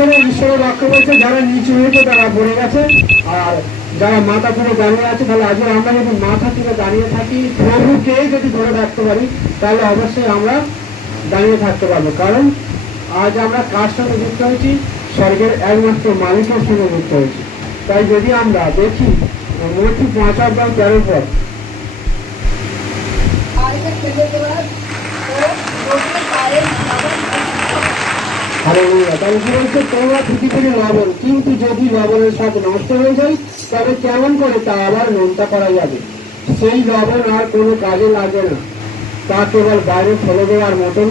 এখানে ঈশ্বরের বাক্য বলছে যারা নিচু হয়েছে তারা পড়ে গেছে, আর যারা মাথা তুলে দাঁড়িয়ে আছে, তাহলে আজকে আমরা যদি মাথা তুলে দাঁড়িয়ে থাকি, প্রভুকে যদি ধরে রাখতে পারি, তাহলে অবশ্যই আমরা দাঁড়িয়ে থাকতে পারবো। কারণ আজ আমরা কার সঙ্গে যুক্ত হয়েছি? স্বর্গের একমাত্র মালিকের সঙ্গে যুক্ত হয়েছি। তাই যদি আমরা দেখি মথি 5:13 পর, তাহলে কি বলছে? তোমরা পৃথিবীর লবণ, কিন্তু যদি লবণের স্বাদ নষ্ট হয়ে যায়, তবে কেমন করে তা আবার নোনতা করা যাবে? সেই লবণ আর কোনো কাজে লাগে না, তা কেবল বাইরে ফেলে দেওয়ার মতন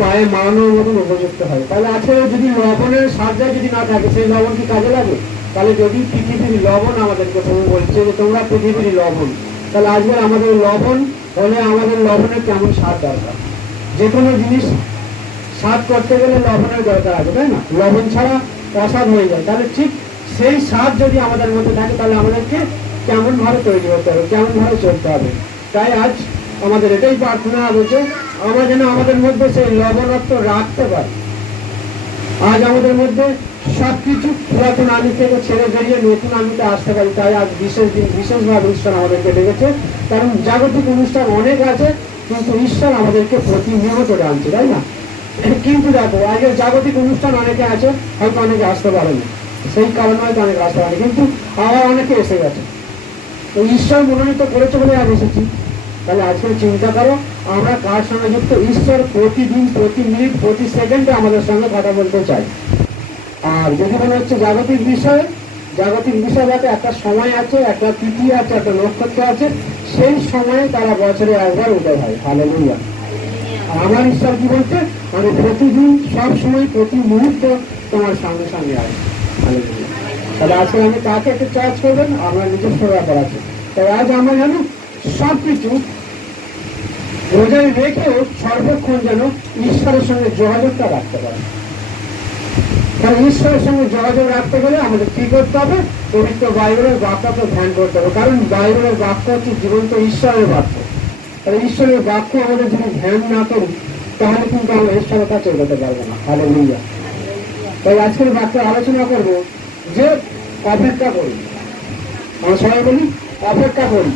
পায়ে মারানোর মতন উপযুক্ত হয়। তাহলে আজকে যদি লবণের স্বাদটা যদি না থাকে, সেই লবণ কি কাজে লাগে? তাহলে যদি পৃথিবীর লবণ আমাদেরকে প্রভু বলছে যে তোমরা পৃথিবীর লবণ, তাহলে আজকে আমাদের লবণ হলে আমাদের লবণের কেমন স্বাদ দরকার? যে কোনো জিনিস স্বাদ করতে গেলে লবণের দরকার আছে, তাই না? লবণ ছাড়া অস্বাদ হয়ে যায়। তাহলে ঠিক সেই স্বাদ যদি আমাদের মধ্যে থাকে, তাহলে আমাদেরকে কেমন ভাবে তৈরি করতে হবে, কেমন ভাবে চলতে হবে। তাই আজ আমাদের এটাই প্রার্থনা রয়েছে, আমরা যেন আমাদের মধ্যে সেই লবণত্ব রাখতে পারি। আজ আমাদের মধ্যে সবকিছু পুরাতন আমি থেকে ছেড়ে বেরিয়ে নতুন আমিতে আসতে পারি। তাই আজ বিশেষ দিন, বিশেষভাবে ঈশ্বর আমাদেরকে ডেকেছে। কারণ জাগতিক অনুষ্ঠান অনেক আছে, কিন্তু ঈশ্বর আমাদেরকে প্রতিনিয়ত টানছে, তাই না? কিন্তু দেখো, আজকের জাগতিক অনুষ্ঠান অনেকে আছে, হয়তো অনেকে আসতে পারেনি, সেই কারণে হয়তো অনেকে আসতে পারেনি, কিন্তু আবার অনেকে এসে গেছে। তো ঈশ্বর মনোনীত করেছে বলে আজ এসেছি। তাহলে আজকে চিন্তা করো, আমরা কার সঙ্গে যুক্ত? ঈশ্বর প্রতিদিন, প্রতি মিনিট, প্রতি সেকেন্ডে আমাদের সঙ্গে কথা বলতে চাই। আর যদি মনে হচ্ছে জাগতিক বিষয়ে, জাগতিক বিষয় যাতে একটা সময় আছে, একটা তিথি আছে, একটা নক্ষত্র আছে, সেই সময়ে তারা বছরে একবার উদয় হয়। হালেলুয়া। আমার ঈশ্বর কি বলছে? আমি প্রতিদিন, সব সময়, প্রতি মুহূর্ত তোমার সঙ্গে সঙ্গে আছে। হালেলুয়া। তাহলে আজকে আমি কাকে একটু চার্জ করবেন? আমরা নিজস্ব ব্যাপার আছে। তাই আজ আমরা জানো সবকিছু বজায় রেখেও সর্বক্ষণ যেন ঈশ্বরের সঙ্গে যোগাযোগটা রাখতে পারে। কারণ ঈশ্বরের সঙ্গে যোগাযোগ রাখতে গেলে আমাদের কি করতে হবে? পবিত্র বাইবেলের বাক্যকে ধ্যান করতে হবে। কারণ বাইবেলের বাক্য হচ্ছে জীবন্ত ঈশ্বরের বাক্য। তাহলে ঈশ্বরের বাক্য আমাদের যদি ধ্যান না করি, তাহলে কিন্তু আমরা ঈশ্বরের কাছে এগোতে পারবো না। হালেলুয়া। তাই আজকের বাক্যে আলোচনা করবো যে অপেক্ষা করি। আমরা সবাই বলি অপেক্ষা করি।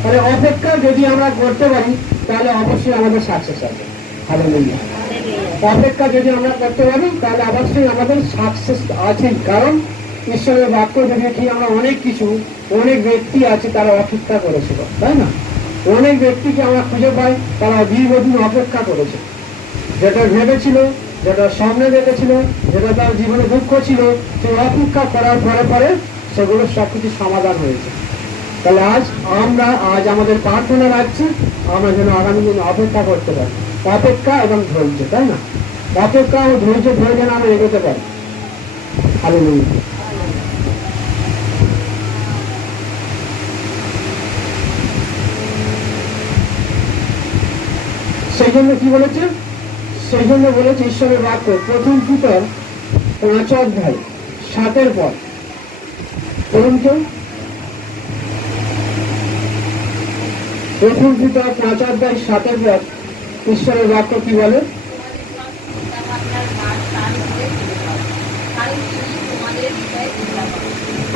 তাহলে অপেক্ষা যদি আমরা করতে পারি, তাহলে অবশ্যই আমাদের সাকসেস আছে। হালেলুয়া। অপেক্ষা যদি আমরা করতে পারি, তাহলে অবশ্যই আমাদের সাকসেস আছে। কারণ ঈশ্বরের বাক্য দেখি আমরা অনেক কিছু, অনেক ব্যক্তি আছে তারা অপেক্ষা করেছিল, তাই না? অনেক ব্যক্তিকে আমরা খুঁজে পাই, তারা দীর্ঘদিন অপেক্ষা করেছে। যেটা ভেবেছিল, যেটা সামনে দেখেছিল, যেটা তার জীবনে দুঃখ ছিল, সেই অপেক্ষা করার পরে পরে সেগুলো সবকিছু সমাধান হয়েছে। তাহলে আজ আমাদের প্রার্থনা রাখছি, আমরা যেন আগামী দিনে অপেক্ষা করতে পারি। অপেক্ষা এবং ধৈর্য, তাই না? অপেক্ষা ও ধৈর্য ধরে যেন আমরা এগোতে পারি। হালেলুয়া। সেই জন্য কি বলেছে? সেই জন্য বলেছে ঈশ্বরের বাক্য প্রথম পিতর 5:7 পর। বলুন কেউ? প্রথম পিতর 5:7 পর ঈশ্বরের বাক্য কি বলে?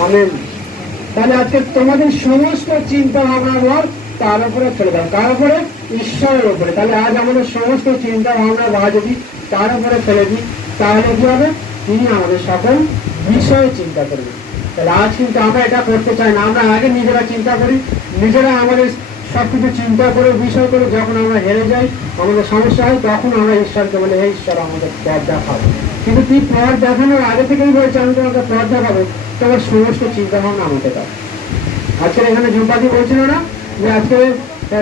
আমেন। তাহলে আজকে তোমাদের সমস্ত চিন্তা ভাবনা বল তার উপরে চলে যাও। কার উপরে? ঈশ্বরের উপরে। তাহলে আজ আমাদের সমস্ত চিন্তা ভাবনা বা যদি তার উপরে ফেলে দিই, তাহলে কি হবে? তিনি আমাদের সকল বিষয়ে চিন্তা করবেন। তাহলে আজ কিন্তু আমরা এটা করতে চাই না। আমরা আগে নিজেরা চিন্তা করি, নিজেরা আমাদের সবকিছু চিন্তা করে, বিষয় করে, যখন আমরা হেরে যাই, আমাদের সমস্যা হয়, তখন আমরা ঈশ্বরকে বলি, হে ঈশ্বর আমাদের পথ দেখাও। কিন্তু তুই পথ দেখানোর আগে থেকেই বলছে আমি তোমাকে পথ দেখাবো, তোমার সমস্ত চিন্তা ভাবনা আমাকে দাও। আজকে এখানে ঝুম্পাদি বলছিল না যে আজকে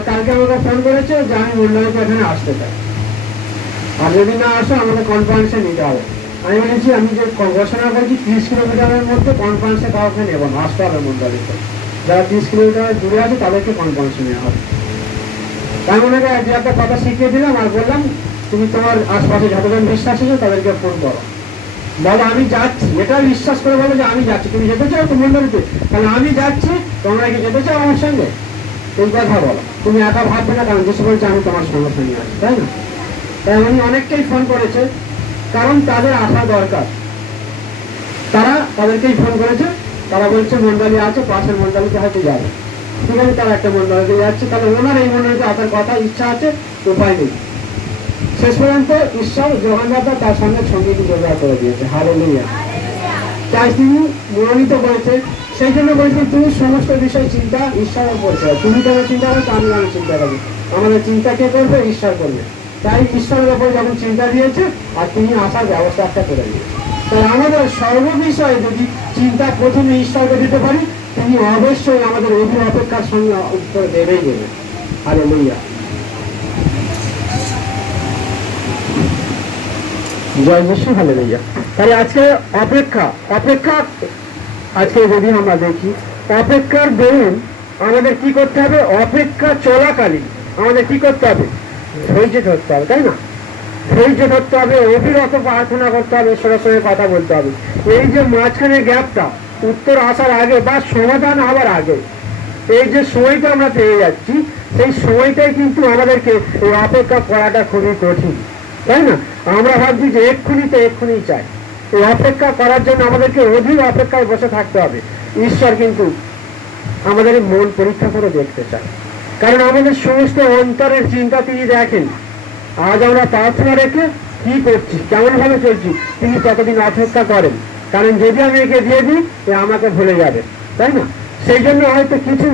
কালকে আমাকে ফোন করেছে যে আমি মূল্যায়কে এখানে আসতে চাই, আর যদি না আসো আমাকে কনফারেন্সে নিতে হবে। আমি বলেছি আমি যে ঘোষণা করছি 30 কিলোমিটারের মধ্যে কনফারেন্সে কাউকে নেবো না, আসতে হবে মন্ডলীতে। যারা 30 কিলোমিটার দূরে আছে তাদেরকে কনফারেন্সে নেওয়া হবে। তাই মনে হয় যে একটা কথা শিখিয়ে দিলাম আর বললাম তুমি তোমার আশপাশে যতজন বিশ্বাস আছে তাদেরকে ফোন করো, বলো আমি যাচ্ছি। এটা বিশ্বাস করে বলো যে আমি যাচ্ছি। তুমি যেতে চাও তো মন্ডলীতে? তাহলে আমি যাচ্ছি, তোমরা কি যেতে চাও আমার সঙ্গে? এই কথা বলো। তুমি একা ভাববে না, কারণ যিশু বলছে আমি তোমার সঙ্গে সঙ্গে আছি, তাই না? তাই উনি অনেককেই ফোন করেছে কারণ তাদের আসা দরকার। তারা তাদেরকেই ফোন করেছে, তারা বলছে মন্ডলী আছে, পাশের মন্ডলীতে হয়তো যাবে, ঠিক আছে, তারা একটা মন্ডলীতে যাচ্ছে, তাহলে ওনার এই মন্ডলীতে আসার কথা, ইচ্ছা আছে, উপায় নেই। শেষ পর্যন্ত ঈশ্বর জগন্নাথ তার সঙ্গে সঙ্গীত যোগাযোগ করে দিয়েছে। হালেলুয়া। তাই তিনি মনোনীত করেছে, সেই জন্য বলছি তুমি সমস্ত বিষয় চিন্তা ঈশ্বরের পড়ছে, তুমি কেন চিন্তা করো, আমি কেন চিন্তা করবো, আমাদের চিন্তা কে করবে, ঈশ্বর করবে। তাই ঈশ্বরের ওপর যখন চিন্তা দিয়েছে আর তিনি আসার ব্যবস্থা একটা করে দিয়েছে। তাই আমাদের সর্ববিষয়ে যদি চিন্তা প্রথমে ঈশ্বরকে দিতে পারি, তিনি অবশ্যই আমাদের অধীর অপেক্ষার সঙ্গে উত্তর দেবেই দেবে। হালেলুয়া। জয় যিশু। হালেলুয়া। তাহলে আজকে অপেক্ষা আজকে যদি আমরা দেখি, অপেক্ষার দরুন আমাদের কি করতে হবে, অপেক্ষা চলাকালীন আমাদের কি করতে হবে, ধৈর্য ধরতে হবে, তাই না? ধৈর্য ধরতে হবে, অবিরত প্রার্থনা করতে হবে, ঈশ্বরের সঙ্গে কথা বলতে হবে। এই যে মাঝখানে গ্যাপটা, উত্তর আসার আগে বা সমাধান হওয়ার আগে এই যে সময়টা আমরা পেয়ে যাচ্ছি, সেই সময়টাই কিন্তু আমাদেরকে এই অপেক্ষা করাটা খুবই কঠিন, তাই না? আমরা ভাবছি যে এক্ষুনি চাই। এই অপেক্ষা করার জন্য আমাদেরকে অধীর অপেক্ষায় বসে থাকতে হবে। ঈশ্বর কিন্তু আমাদের মন পরীক্ষা করে দেখতে চায়, কারণ আমাদের সমস্ত অন্তরের চিন্তা তিনি দেখেন। আজ আমরা প্রার্থনা রেখে কি করছি, কেমন ভাবে চলছি, তিনি ততদিন অপেক্ষা করেন, কারণ যদি আমি একে দিয়ে দিই আমাকে ভুলে যাবে, তাই না? সেই জন্য হয়তো কিছু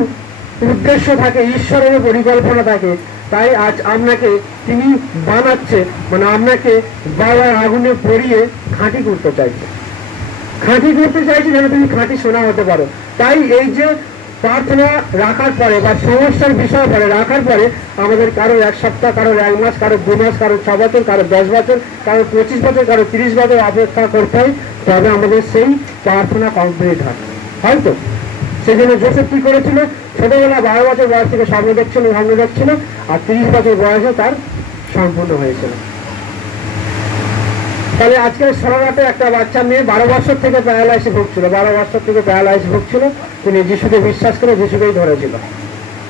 উদ্দেশ্য থাকে, ঈশ্বরের পরিকল্পনা থাকে। তাই আজ আপনাকে তিনি বানাচ্ছে, মানে আপনাকে বাবার আগুনে পড়িয়ে খাঁটি করতে চাইছে যেন তুমি খাঁটি সোনা হতে পারো। তাই এই যে প্রার্থনা রাখার পরে বা সমস্যার বিষয় পরে রাখার পরে আমাদের কারো 1 সপ্তাহ, কারো 1 মাস, কারো 2 মাস, কারো 6 বছর, কারো 10 বছর, কারো 25 বছর, কারো 30 বছর অপেক্ষা করতে হয়, তবে আমাদের সেই প্রার্থনা কমপ্লিট হয়। হয়তো সেই জন্য জোসেফ কি করেছিল, ছোটবেলা 12 বছর বয়স থেকে স্বপ্ন দেখছিল, আর 30 বছর বয়সে তার সম্পূর্ণ হয়েছিল। তাহলে আজকের সরাতে একটা বাচ্চা মেয়ে 12 বছর থেকে প্যারালাইসিস ভুগছিল, তিনি যিশুকে বিশ্বাস করে যিশুকেই ধরেছিল,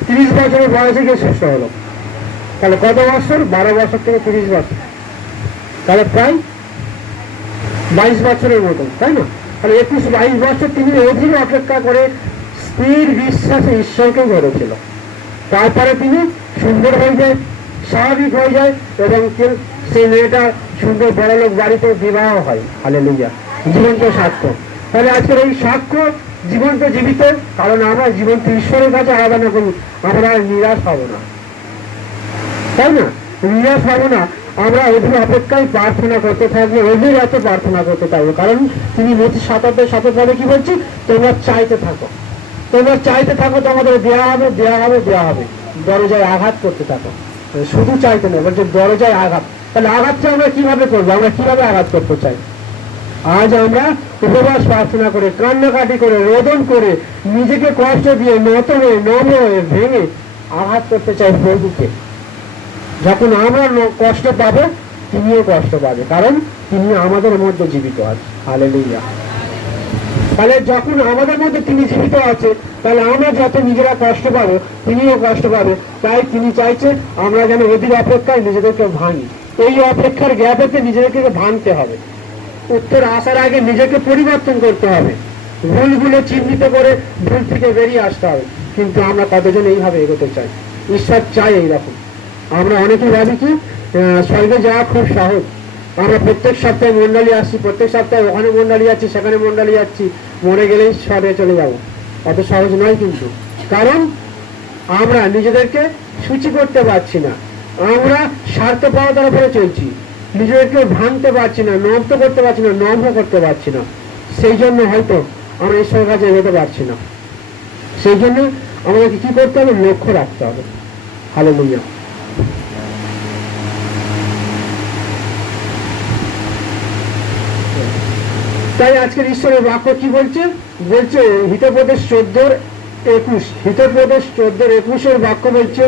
30 বছরের বয়সে গিয়ে সুস্থ হলো। তাহলে কত বছর, 12 বছর থেকে 30 বছর, তাহলে প্রায় 22 বছরের মতো, তাই না? তাহলে 21-22 বছর তিনি অধীর অপেক্ষা করে স্থির বিশ্বাসে ঈশ্বরকে ধরেছিল। তারপরে তিনি সুন্দর হয়ে যায়, স্বাভাবিক হয়ে যায়, এবং সেই মেয়েটা সুন্দর বড়লোক বাড়িতে বিবাহ হয়। হালেলুয়া। জীবন্ত সাক্ষ্য। তাহলে আজকের এই সাক্ষ্য জীবন্ত জীবিত, কারণ আমরা জীবন্ত ঈশ্বরের কাছে আরাধনা করি, আমরা নিরাশ হব না, তাই না? নিরাশ হব না, আমরা অধীর অপেক্ষায় প্রার্থনা করতে থাকবো, অধীর রাতে প্রার্থনা করতে থাকবো। কারণ তিনি মতি 7:7 কি বলছি, তোমরা চাইতে থাকো, তোমাদের দেওয়া হবে। দরজায় আঘাত করতে থাকো, শুধু চাইতে না, বলছে দরজায় আঘাত। তাহলে আঘাতটা আমরা কিভাবে করবো, আমরা কিভাবে আঘাত করতে চাই? আজ আমরা উপবাস প্রার্থনা করে, কান্নাকাটি করে, রোদন করে, নিজেকে কষ্ট দিয়ে, নত হয়ে, নম্র হয়ে, ভেঙে আঘাত করতে চাই প্রভুকে। যখন আমরা কষ্ট পাবো, তিনিও কষ্ট পাবে, কারণ তিনি আমাদের মধ্যে জীবিত আছে। হালেলুয়া। তাহলে যখন আমাদের মধ্যে তিনি জীবিত আছে, তাহলে আমরা যত নিজেরা কষ্ট পাবো, তিনিও কষ্ট পাবে। তাই তিনি চাইছে আমরা যেন অধীর অপেক্ষায় নিজেদেরকে ভাঙি। এই অপেক্ষার গ্যাপেতে নিজেদেরকে ভাঙতে হবে, উত্তর আসার আগে নিজেকে পরিবর্তন করতে হবে, ভুলগুলো চিহ্নিত করে ভুল থেকে বেরিয়ে আসতে হবে। কিন্তু আমরা কতজন এইভাবে এগোতে চাই? ঈশ্বর চাই এইরকম। আমরা অনেকেই ভাবি কি স্বর্গে যাওয়া খুব সহজ, আমরা প্রত্যেক সপ্তাহে মন্ডলী আসছি, প্রত্যেক সপ্তাহে ওখানে মন্ডলী যাচ্ছি, সেখানে মন্ডলী যাচ্ছি, মরে গেলেই স্বর্গে চলে যাব। অত সহজ নয় কিন্তু, কারণ আমরা নিজেদেরকে সূচি করতে পারছি না, আমরা স্বার্থপরতার উপরে চলছি, নিজেদেরকে ভাঙতে পারছি না, নম্র করতে পারছি না। সেই জন্য হয়তো আমরা ঈশ্বরের কাছে এগোতে পারছি না। সেই জন্য আমাদেরকে কি করতে হবে, লক্ষ্য রাখতে হবে। হালেলুয়া। তাই আজকের ঈশ্বরের বাক্য কি বলছে, হিতোপদেশ 14:21 বাক্য বলছে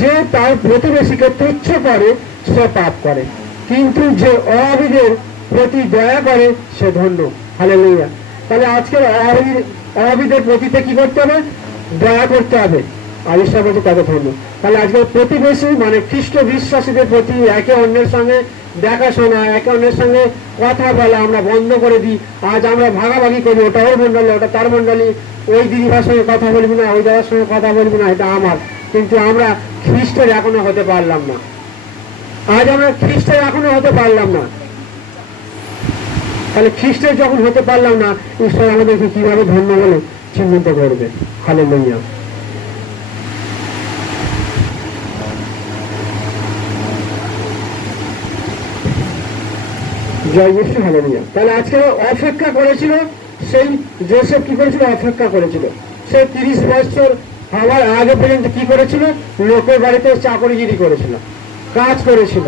যে তার প্রতিবেশীকে তুচ্ছ করে সে পাপ করে, কিন্তু যে অবিদের প্রতি দয়া করে সে ধন্য। হালেলুয়া। তাহলে আজকের অবিদের প্রতিতে কি করতে হবে, দয়া করতে হবে, আর ঈশ্বর বলছে তাকে ধন্য। তাহলে আজকের প্রতিবেশী মানে খ্রিস্ট বিশ্বাসীদের প্রতি একে অন্যের সঙ্গে দেখাশোনা, একে অন্যের সঙ্গে কথা বলা আমরা বন্ধ করে দিই। আজ আমরা ভাগাভাগি করি, ওটা ওর মন্ডলী, ওটা তার মন্ডলী, ওই দিদিভার সঙ্গে কথা বলবি না, ওই দাদার সঙ্গে কথা বলবি না, এটা আমার। কিন্তু আমরা খ্রিস্টের এখনো হতে পারলাম না। আজ আমরা খ্রিস্টের এখনো হতে পারলাম না। তাহলে খ্রিস্টের যখন হতে পারলাম না, ঈশ্বর আমাদেরকে কিভাবে ধন্য বলে চিহ্নিত করবে? হালেলুয়া। জয় যিশু, হালেলুয়া। তাহলে আজকে অপেক্ষা করেছিল, সেই জোসেফ কি করেছিল? অপেক্ষা করেছিল। সে 30 বছর হওয়ার আগে পর্যন্ত কি করেছিল? লোকের বাড়িতে চাকরিগিরি করেছিল, কাজ করেছিল,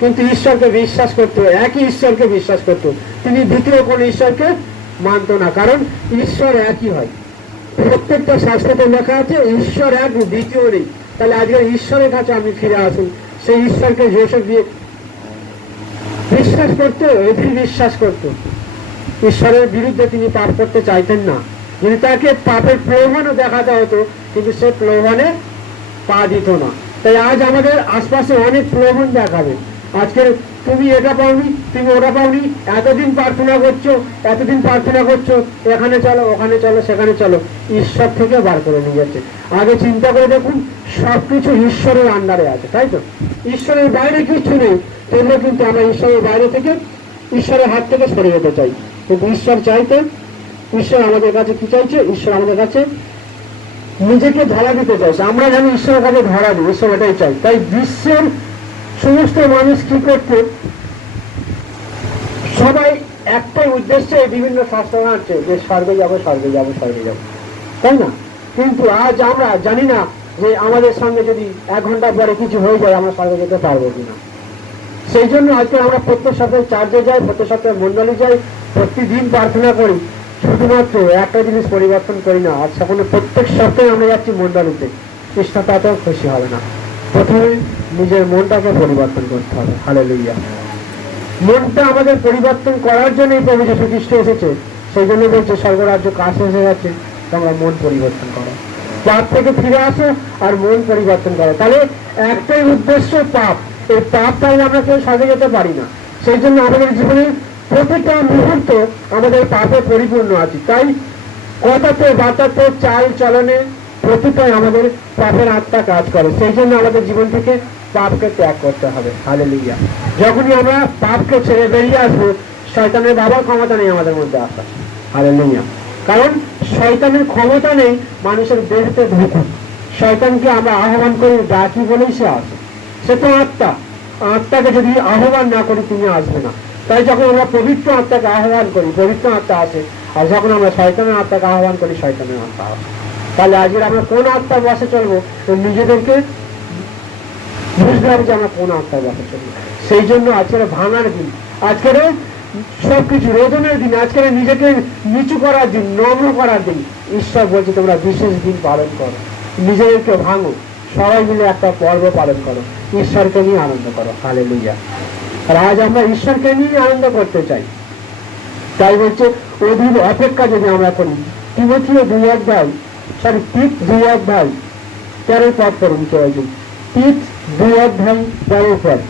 কিন্তু ঈশ্বরকে বিশ্বাস করতো, একই ঈশ্বরকে বিশ্বাস করতো। তিনি দ্বিতীয় কোন ঈশ্বরকে মানত না, কারণ ঈশ্বর একই হয়। প্রত্যেকটা শাস্ত্রতে লেখা আছে ঈশ্বর এক, দ্বিতীয় নেই। তাহলে আজকে ঈশ্বরের কাছে আমি ফিরে আসুন। সেই ঈশ্বরকে জোসেফ দিয়ে বিশ্বাস করতো, অধিক বিশ্বাস করত। ঈশ্বরের বিরুদ্ধে তিনি পাপ করতে চাইতেন না। যদি তাকে পাপের প্রলোভনও দেখাতে হতো, কিন্তু সে প্রলোভনে পা দিত না। তাই আজ আমাদের আশপাশে অনেক প্রলোভন দেখাবে। আজকে তুমি এটা পাওনি, তুমি ওটা পাওনি, এতদিন প্রার্থনা করছো, এতদিন প্রার্থনা করছো, এখানে চলো, ওখানে চলো, সেখানে চলো, ঈশ্বর থেকে বার করে নিয়ে যাচ্ছে। আগে চিন্তা করে দেখুন, সবকিছু ঈশ্বরের আন্ডারে আছে, তাই তো? ঈশ্বরের বাইরে কিছু নেই। তাহলে কিন্তু আমরা ঈশ্বরের বাইরে থেকে, ঈশ্বরের হাত থেকে সরে যেতে চাই। কিন্তু ঈশ্বর চাইতেন, ঈশ্বর আমাদের কাছে কি চাইছে? ঈশ্বর আমাদের কাছে নিজেকে ধরা দিতে চাইছে। আমরা যেন ঈশ্বরের কাছে ধরা দিই, ঈশ্বর এটাই চাই। তাই বিশ্বের সমস্ত মানুষ কি করতে, সবাই একটাই উদ্দেশ্যে বিভিন্ন শাস্ত্র আনছে যে স্বর্গে যাবো, স্বর্গে যাবো, স্বর্গে যাবো, তাই না? কিন্তু আজ আমরা জানি না যে আমাদের সঙ্গে যদি 1 ঘন্টা পরে কিছু হয়ে যায়, আমরা স্বর্গে যেতে পারবো কিনা। সেই জন্য আজকে আমরা প্রত্যেক সপ্তাহে চার্চে যাই, প্রত্যেক সপ্তাহে মন্ডলে যাই, প্রতিদিন প্রার্থনা করি। শুধুমাত্র একটা জিনিস পরিবর্তন করি না। আজ এখন প্রত্যেক সপ্তাহে আমরা যাচ্ছি মন্ডলীতে, কৃষ্ণ তাতেও খুশি হবে না। প্রথমে নিজের মনটাকে পরিবর্তন করতে হবে। হালেলুয়া। মনটা আমাদের পরিবর্তন করার জন্যই প্রভু যীশু খ্রিস্ট এসেছে। সেই জন্য বলছে স্বর্গরাজ্য কাছে এসে গেছে, তোমরা মন পরিবর্তন করো, পাপ থেকে ফিরে আসো আর মন পরিবর্তন করো। তাহলে একটাই উদ্দেশ্য, পাপ। এই পাপ তাহলে আমরা কেউ সাজে যেতে পারি না। সেই জন্য আমাদের জীবনে প্রতিটা মুহূর্ত আমাদের পাপে পরিপূর্ণ আছে। তাই কথাতে, বার্তাতে, চাল চলনে প্রতিটাই আমাদের পাপের আত্মা কাজ করে। সেই জন্য আমাদের জীবন থেকে পাপকে ত্যাগ করতে হবে। হালেলুয়া। যখনই আমরা পাপকে ছেড়ে বেরিয়ে আসবো, শয়তানের বাবার ক্ষমতা নেই আমাদের মধ্যে আসা। হালেলুয়া। কারণ শয়তানের ক্ষমতা নেই মানুষের দেহতে ঢুকুন। শয়তানকে আমরা আহ্বান করি, ডাকি বলেই সে আসে। সে তো আত্মা, আত্মাকে যদি আহ্বান না করি তিনি আসবে না। তাই যখন আমরা পবিত্র আত্মাকে আহ্বান করি, পবিত্র আত্মা আসে। আর যখন আমরা শয়তানের আত্মাকে আহ্বান করি, শয়তানের আত্মা আসে। তাহলে আজকে আমরা কোন আত্মার বসে চলবো, নিজেদেরকে বুঝতে হবে যে আমরা কোন আত্মার বসে চলবো। সেই জন্য আজকের ভাঙার দিন, আজকের সবকিছু রোদনের দিন, আজকের নিজেকে নিচু করার দিন, নম্র করার দিন। ঈশ্বর বলছে তোমরা বিশেষ দিন পালন করো, নিজেদেরকে ভাঙো, সবাই মিলে একটা পর্ব পালন করো, ঈশ্বরকে নিয়ে আনন্দ করো। হালেলুয়া। আর আজ আমরা ঈশ্বরকে নিয়ে আনন্দ করতে চাই। তাই বলছে অধীর অপেক্ষা যদি আমরা করি। তিমথিও 2 অধ্যায়, তীত 2 অধ্যায় 13 পদ করুন কেউ একদিন। তীত 2 অধ্যায় 13 পদ।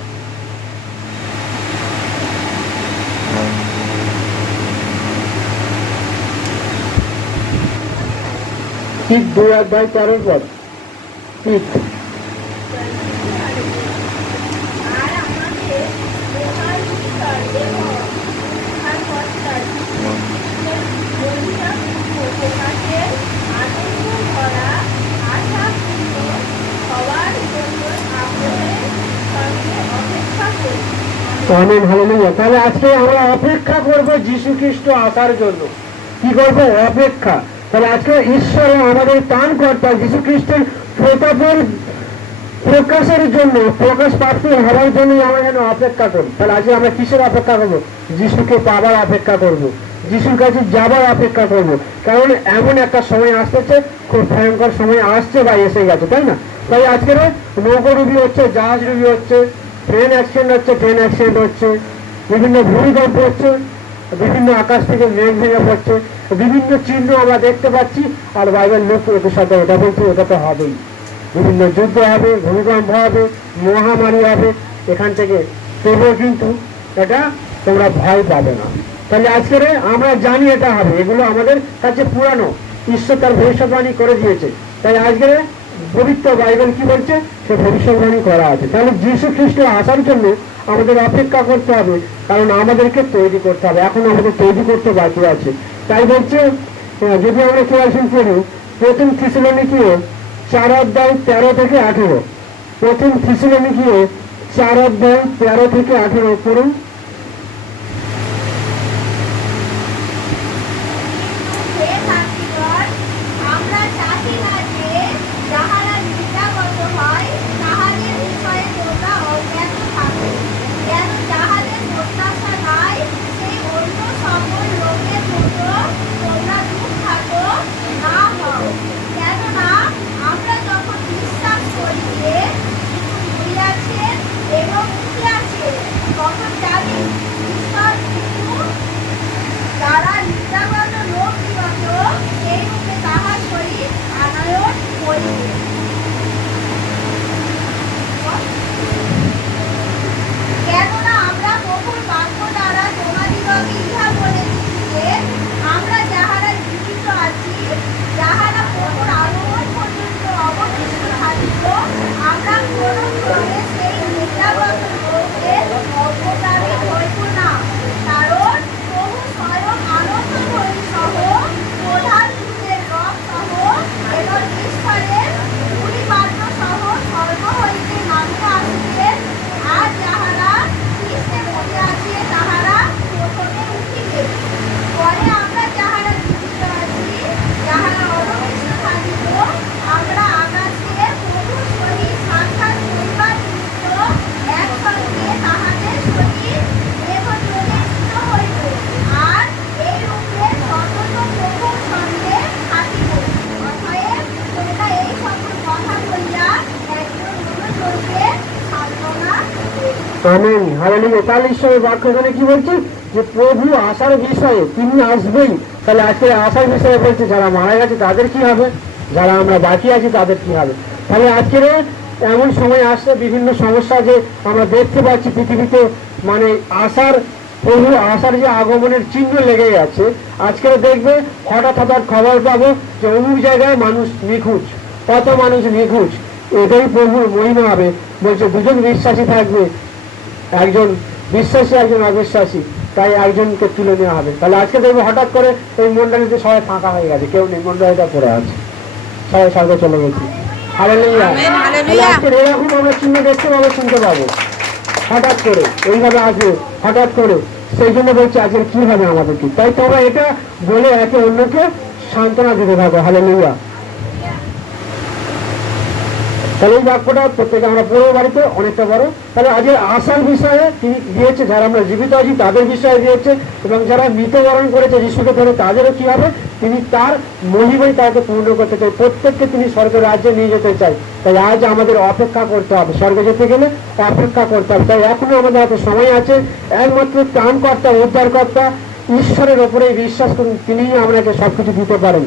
তীত 2 অধ্যায় 13 পদ। তীত আমেন, হালেলুয়া। তাহলে আজকে আমরা অপেক্ষা করবো যীশু খ্রিস্ট আসার জন্য। কি করবো? অপেক্ষা। তাহলে আজকে ঈশ্বর আমাদের ত্রাণকর্তা যীশু খ্রিস্টের প্রতাপের প্রকাশের জন্য, প্রকাশ প্রাপ্তি হওয়ার জন্য আমরা যেন অপেক্ষা করি। তাহলে আজকে আমরা কিসের অপেক্ষা করবো? যীশুকে পাবার অপেক্ষা করবো, যীশুর কাছে যাবার অপেক্ষা করবো। কারণ এমন একটা সময় আসতেছে, খুব ভয়ঙ্কর সময় আসছে বা এসে গেছে, তাই না? তাই আজকের নৌকোডুবি হচ্ছে, জাহাজ ডুবি হচ্ছে, ট্রেন অ্যাক্সিডেন্ট হচ্ছে, ট্রেন অ্যাক্সিডেন্ট হচ্ছে, বিভিন্ন ভূমিকম্প হচ্ছে, বিভিন্ন আকাশ থেকে মেঘ ভেঙে পড়ছে, বিভিন্ন চিহ্ন আমরা দেখতে পাচ্ছি। আর বাইবেল লোক এটার সাথে ওটা বলছে, ওটা তো হবেই। বিভিন্ন যুদ্ধ হবে, ভূমিকম্প হবে, মহামারী হবে, এখান থেকে তবুও কিন্তু এটা তোমরা ভয় পাবে না। তাহলে আজকের আমরা জানি এটা হবে, এগুলো আমাদের কাছে পুরানো, ঈশ্বর তার ভবিষ্যৎবাণী করে দিয়েছে। তাই আজকের পবিত্র বাইবেল কি বলছে, সে ভবিষ্যৎবাণী করা আছে। তাহলে যীশু খ্রিস্ট আসার জন্য আমাদের অপেক্ষা করতে হবে, কারণ আমাদেরকে তৈরি করতে হবে, এখন আমাদের তৈরি করতে বাকি আছে। তাই বলছে যদি আমরা ক্লাসিং করি প্রথম থিসসালনিকীয় 4:13-18, প্রথম থিসসালনিকীয় 4:13-18 পড়ুন। Amen, hallelujah. তাহলে ঈশ্বরের বাক্য এখানে কি বলছে, যে প্রভু আসার বিষয়ে, তিনি আসবেই। তাহলে আজকে আসার বিষয়ে বলছে যারা মারা গেছে তাদের কি হবে, যারা আমরা বাকি আছি তাদের কি হবে। তাহলে আজকের এমন সময় আসছে, বিভিন্ন সমস্যা যে আমরা দেখতে পাচ্ছি পৃথিবীতে, মানে আসার, প্রভু আসার যে আগমনের চিহ্ন লেগে আছে। আজকে দেখবে হঠাৎ হঠাৎ খবর পাবো যে অমুক জায়গায় মানুষ নিখোঁজ, কত মানুষ নিখোঁজ। এটাই প্রভুর মহিমা হবে। বলছে দুজন বিশ্বাসী থাকবে, একজন বিশ্বাসী একজন অবিশ্বাসী, তাই একজনকে তুলে নেওয়া হবে। তাহলে আজকে দেখবো হঠাৎ করে এই মন্ডলীতে সবাই ফাঁকা হয়ে গেছে, কেউ নেই, মন্ডলীটা পড়ে আছে, সবাই স্বর্গে চলে গেছে। হালেলুয়া। আজকের এরকম আমরা চিহ্ন দেখতে পাবো, শুনতে পাবো, হঠাৎ করে এইভাবে আসবে, হঠাৎ করে। সেই জন্য বলছি আজকের কি হবে আমাদেরকে। তাই তোমরা এটা বলে একে অন্যকে সান্ত্বনা দিতে থাকো। হালেলুয়া। তাহলে এই বাক্যটা প্রত্যেকে আমরা পড়বো বাড়িতে, অনেকটা বড়। তাহলে আজকের আসার বিষয়ে তিনি দিয়েছে, যারা আমরা জীবিত আছি তাদের বিষয়ে দিয়েছে, এবং যারা মৃত্যুবরণ করেছে যিশুকে ধরে তাদেরও কি হবে, তিনি তার মহিমায় তাকে পূর্ণ করতে চাই, প্রত্যেককে তিনি স্বর্গের রাজ্যে নিয়ে যেতে চাই। তাই আজ আমাদের অপেক্ষা করতে হবে, স্বর্গে যেতে গেলে অপেক্ষা করতে হবে। তাই এখনো আমাদের হাতে সময় আছে। একমাত্র ত্রাণকর্তা, উদ্ধারকর্তা ঈশ্বরের ওপরেই বিশ্বাস করুন, তিনিই আমাকে সবকিছু দিতে পারেন।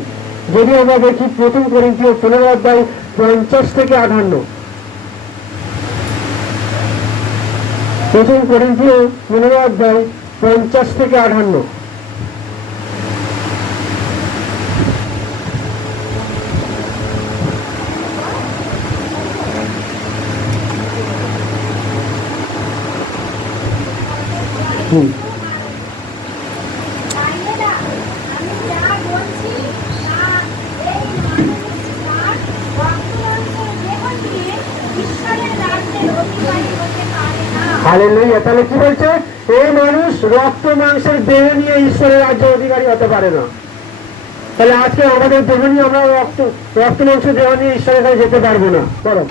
যদি আমরা দেখি প্রথম করিন্থীয় 15:50-58, প্রথম করিন্থীয় 15:50-58। হালেলুয়া। তাহলে কি বলছে, এই মানুষ রক্ত মাংসের দেহ নিয়ে ঈশ্বরের রাজ্য অধিকারী হতে পারে না। তাহলে আজকে আমাদের দেহ নিয়ে আমরা রক্ত মাংসের দেহ নিয়ে ঈশ্বরের কাছে যেতে পারবো না। বলো,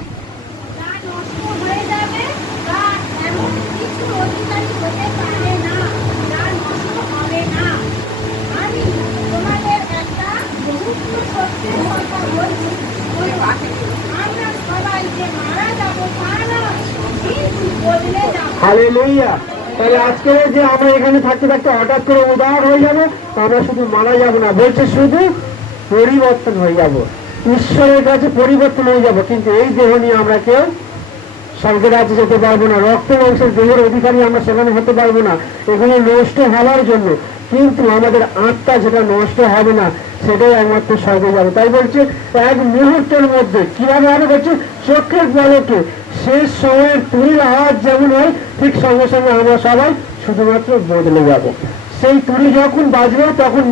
হালেলুয়া। তাহলে আজকে যে আমরা এখানে থাকতে থাকতে হঠাৎ করে উদার হয়ে যাবো, আমরা শুধু মারা যাবো না, বলছে শুধু পরিবর্তন হয়ে যাব, ঈশ্বরের কাছে পরিবর্তন হয়ে যাব। কিন্তু এই দেহ নিয়ে আমরা কেউ স্বর্গের রাজ্যে যেতে পারবো না, রক্ত মাংসের দেহের অধিকারী আমরা সেখানে হতে পারবো না, এগুলো নষ্ট হওয়ার জন্য। কিন্তু আমাদের আত্মা যেটা নষ্ট হবে না, সেটাই একমাত্র স্বর্গে যাবে। তাই বলছে এক মুহূর্তের মধ্যে কিভাবে হবে বলছে, চোখের পলকে শেষ সময়ের তুরির আওয়াজ যেমন হয়, ঠিক সঙ্গে সঙ্গে আমরা সবাই শুধুমাত্র বদলে যাব। সেই তুরি যখন বাজবে, তখন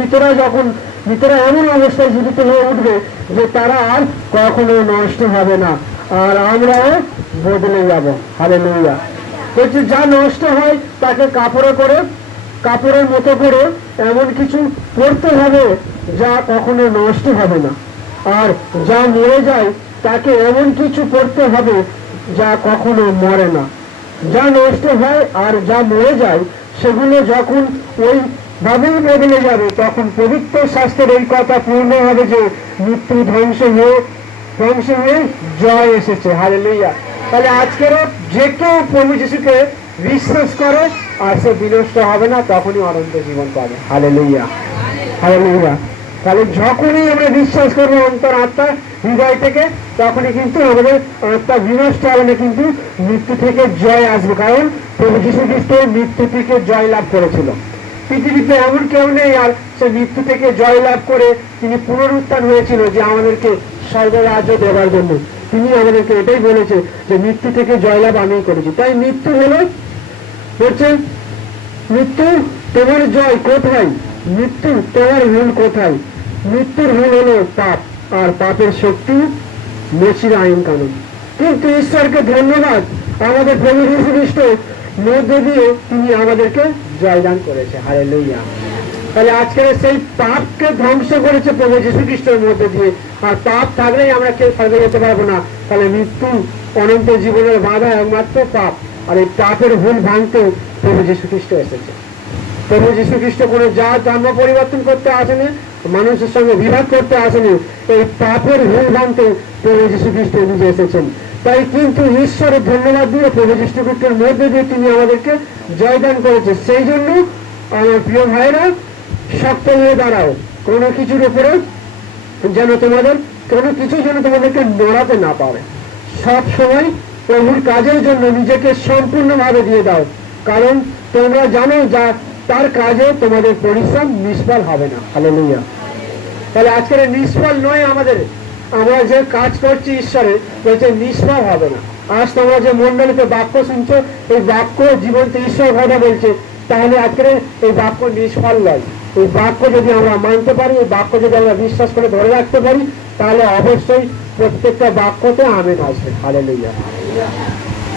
মৃতরা এমন অবস্থায় জীবিত হয়ে উঠবে যে তারা আর কখনো নষ্ট হবে না, আর আমরাও বদলে যাব। হালেলুয়া। বলছে যা নষ্ট হয় তাকে কাপড়ের মতো করে এমন কিছু পরতে হবে যা কখনো নষ্ট হবে না, আর যা মরে যায় তাকে এমন কিছু পরতে হবে যা কখনো মরে না। যা নষ্ট হয় আর যা মরে যায় সেগুলো যখন ওই ভাবেই বদলে যাবে, তখন পবিত্র শাস্ত্রের এই কথা পূর্ণ হবে যে মৃত্যু ধ্বংস হয়ে জয় এসেছে। হালেলুয়া। তাহলে আজকের যে কেউ প্রভু যিশুকে বিশ্বাস করে আর সে বিনষ্ট হবে না, তখনই অনন্ত জীবন পাবে। Hallelujah, hallelujah. তাহলে যখনই আমরা বিশ্বাস করবো অন্তর আত্মা হৃদয় থেকে, তখনই কিন্তু আমাদের আত্মা বিনষ্ট হবে না, কিন্তু মৃত্যু থেকে জয় আসবে। কারণ প্রভু যীশু খ্রিস্ট মৃত্যু থেকে জয় লাভ করেছিল। পৃথিবীতে এমন কেউ নেই আর সে মৃত্যু থেকে জয় লাভ করে তিনি পুনরুত্থান হয়েছিল যে আমাদেরকে স্বর্গরাজ্য দেওয়ার জন্য। তিনি আমাদেরকে এটাই বলেছে যে মৃত্যু থেকে জয়লাভ আমি করেছি। তাই মৃত্যু হলো বলছে, মৃত্যু তোমার জয় কোথায়, মৃত্যু তোমার ভুল কোথায়? মৃত্যুর ভুল হলো পাপ, আর পাপের শক্তি মসির আইন কানুন। কিন্তু ঈশ্বরকে ধন্যবাদ, আমাদের প্রভু যীশু খ্রিস্ট মধ্যে দিয়ে তিনি আমাদেরকে জয়দান করেছে। হালেলুয়া। তাহলে আজকের সেই পাপকে ধ্বংস করেছে প্রভু যীশু খ্রিস্টের মধ্যে দিয়ে। আর পাপ থাকলেই আমরা কেউ স্বর্গে যেতে পারবো না। তাহলে মৃত্যু, অনন্ত জীবনের বাধা একমাত্র পাপ। আর এই পাপের ভুল ভাঙতে প্রভু যীশু খ্রিস্ট এসেছে। প্রভু যীশু খ্রিস্ট কোনো জাত ধর্ম পরিবর্তন করতে আসেনি, মানুষের সঙ্গে বিবাদ করতে আসেনি, এই পাপের ভুল ভাঙতে প্রভু যীশু খ্রিস্ট নিজে এসেছেন। তাই কিন্তু ঈশ্বরের ধন্যবাদ দিয়ে প্রভু যীশু খ্রিস্টের মধ্যে দিয়ে তিনি আমাদেরকে জয়দান করেছে। সেই জন্য আমার প্রিয় ভাইরা, শক্ত হয়ে দাঁড়াও, কোনো কিছুর উপরে যেন তোমাদেরকে নড়াতে না পারে। সব সময় প্রভুর কাজের জন্য নিজেকে সম্পূর্ণভাবে দিয়ে দাও, কারণ তোমরা জানো যা তার কাজে তোমাদের পরিশ্রম নিষ্ফল হবে না। হালেলুয়া। তাহলে আজকের নিষ্ফল নয় আমাদের, আমরা যে কাজ করছি ঈশ্বরে বলছে নিষ্ফল হবে না। আজ তোমরা যে মন্ডলীতে বাক্য শুনছো, এই বাক্য জীবন্ত ঈশ্বর কথা বলছে, তাহলে আজকের এই বাক্য নিষ্ফল নয়। এই বাক্য যদি আমরা মানতে পারি, এই বাক্য যদি আমরা বিশ্বাস করে ধরে রাখতে পারি, তাহলে অবশ্যই প্রত্যেকটা বাক্যতে আমেন আসবে। হালেলুয়া।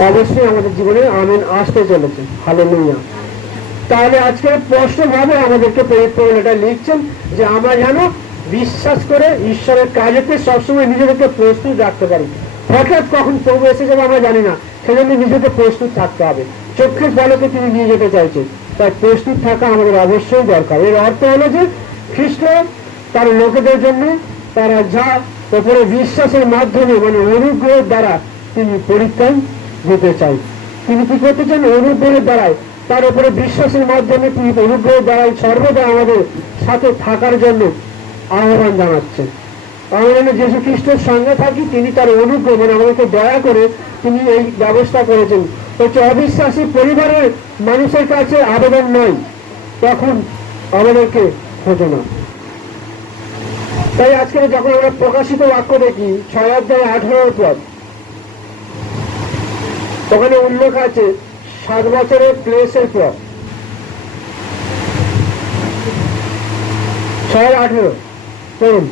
অবশ্যই আমাদের জীবনে আমেন আসতে চলেছে। হালেলুয়া। তাহলে আজকে স্পষ্টভাবে আমাদেরকে পবিত্র এটা লিখছেন যে আমরা যেন বিশ্বাস করে ঈশ্বরের কাজেতে সবসময় নিজেদেরকে প্রস্তুত রাখতে পারি। হঠাৎ কখন প্রভু এসে যাবে আমরা জানি না, সেজন্য নিজেকে প্রস্তুত থাকতে হবে। চোখের পলকে তিনি নিয়ে যেতে চাইছেন, তাই প্রস্তুত থাকা আমাদের অবশ্যই দরকার। এর অর্থ হলো যে খ্রিস্ট তার লোকেদের জন্য তারা যা উপরে বিশ্বাসের মাধ্যমে মানে অনুগ্রহের দ্বারা তিনি পরিত্রাণ দিতে চাই। তিনি কি করতে চান? অনুগ্রহের দ্বারাই, তার উপরে বিশ্বাসের মাধ্যমে তিনি অনুগ্রহের দ্বারাই সর্বদা আমাদের সাথে থাকার জন্য আহ্বান জানাচ্ছেন। আমরা যেন যীশু খ্রিস্টের সঙ্গে থাকি, তিনি তার অনুগ্রহ মানে আমাদেরকে দয়া করে তিনি এই ব্যবস্থা করেছেন। হচ্ছে অবিশ্বাসী পরিবারের মানুষের কাছে আবেদন নয়, তখন আমাদেরকে খোঁজো না। তাই আজকে যখন আমরা প্রকাশিত বাক্য দেখি 6:18 পদ, ওখানে উল্লেখ আছে 7 বছরের ক্লেশের পর। 6:18 পড়ুন।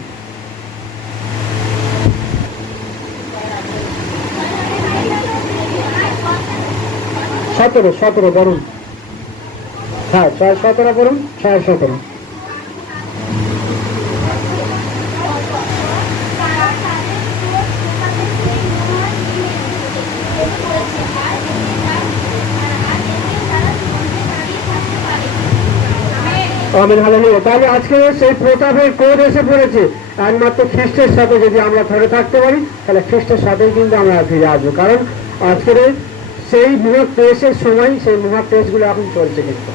17 পড়ুন। হ্যাঁ, 6:17 পড়ুন। 6:17। আমেন। হালেলুয়া। তাহলে আজকে সেই প্রতাপের কোড এসে পড়েছে। একমাত্র খ্রিস্টের সাথে যদি আমরা ধরে থাকতে পারি, তাহলে খ্রিস্টের সাথেই কিন্তু আমরা ফিরে আসবো। কারণ আজকের সেই মহা ক্লেশের সময়, সেই মহা ক্লেশগুলো এখন চলছে। কিন্তু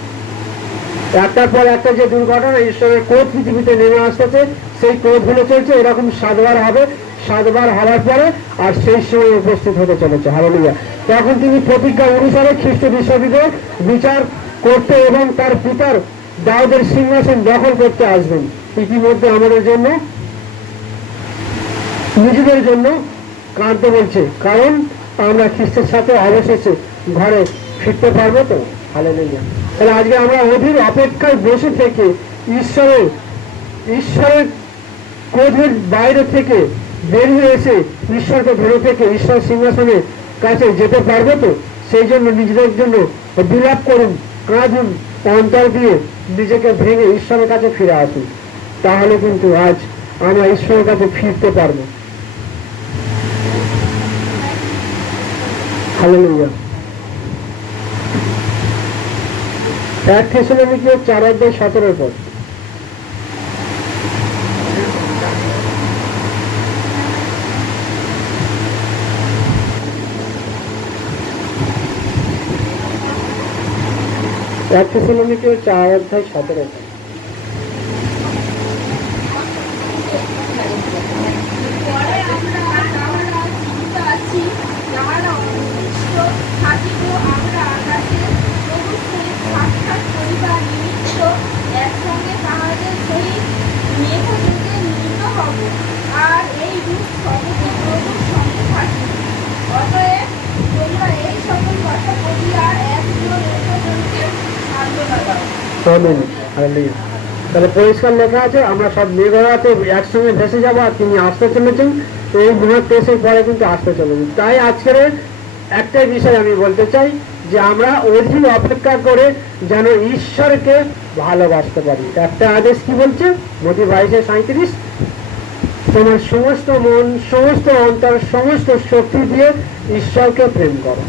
একটার পর একটা যে দুর্ঘটনা, ঈশ্বরের কোড পৃথিবীতে নেমে আসতেছে, সেই কোডগুলো চলছে। এরকম 7 বার হবে, 7 বার হওয়ার পরে আর সেই সময় উপস্থিত হতে চলেছে। হালেলুয়া। তখন তিনি প্রতিজ্ঞা অনুসারে খ্রিস্ট বিশ্ববিদ্যালয় বিচার করতে এবং তার পিতার দাউদের সিংহাসন দখল করতে আসবেন। ইতিমধ্যে আমাদের জন্য, নিজেদের জন্য কাঁদতে বলছে, কারণ আমরা খ্রিস্টের সাথে অবশেষে ঘরে ফিরতে পারবো তো। হালেলুয়া। তাহলে আজকে আমরা অধীর অপেক্ষায় বসে থেকে ঈশ্বরের ক্রোধের বাইরে থেকে বেরিয়ে এসে ঈশ্বরকে ধরে থেকে ঈশ্বর সিংহাসনের কাছে যেতে পারবো তো। সেই জন্য নিজেদের জন্য বিলাপ করুন, কাঁদুন, অন্তর দিয়ে নিজেকে ভেঙে ঈশ্বরের কাছে ফিরে আসুন। তাহলে কিন্তু আজ আমরা ঈশ্বরের কাছে ফিরতে পারবো। হালেলুয়া। 1 থেসেলোনিকীয় 4:17 পদ। এক থেসেলোনিকীয় 4:17 পদ। তাহলে পরিষ্কার লেখা আছে, আমরা সব মেঘরাতে একসঙ্গে ভেসে যাবো আর তিনি আসতে চলেছেন। এই মহাক্লেশের পরে কিন্তু আসতে চলেছেন। তাই আজকের একটাই বিষয় আমি বলতে চাই যে আমরা অধীর অপেক্ষা করে যেন ঈশ্বরকে ভালোবাসতে পারি। একটা আদেশ কি বলছে, মতি 22:37, তোমার সমস্ত মন, সমস্ত অন্তর, সমস্ত শক্তি দিয়ে ঈশ্বরকে প্রেম করো।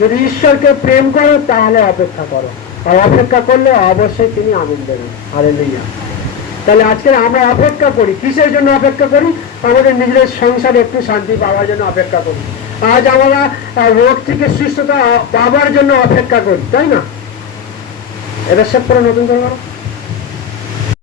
যদি ঈশ্বরকে প্রেম করো তাহলে অপেক্ষা করো, আর অপেক্ষা করলে অবশ্যই তিনি আনন্দ দেবেন। হালেলুয়া। তাহলে আজকে আমরা অপেক্ষা করি, কিসের জন্য অপেক্ষা করি? আমাদের নিজেদের সংসারে একটু শান্তি পাওয়ার জন্য অপেক্ষা করি। আজ আমরা রোগ থেকে সুস্থতা পাওয়ার জন্য অপেক্ষা করি, তাই না? এটা সব করে নতুন করে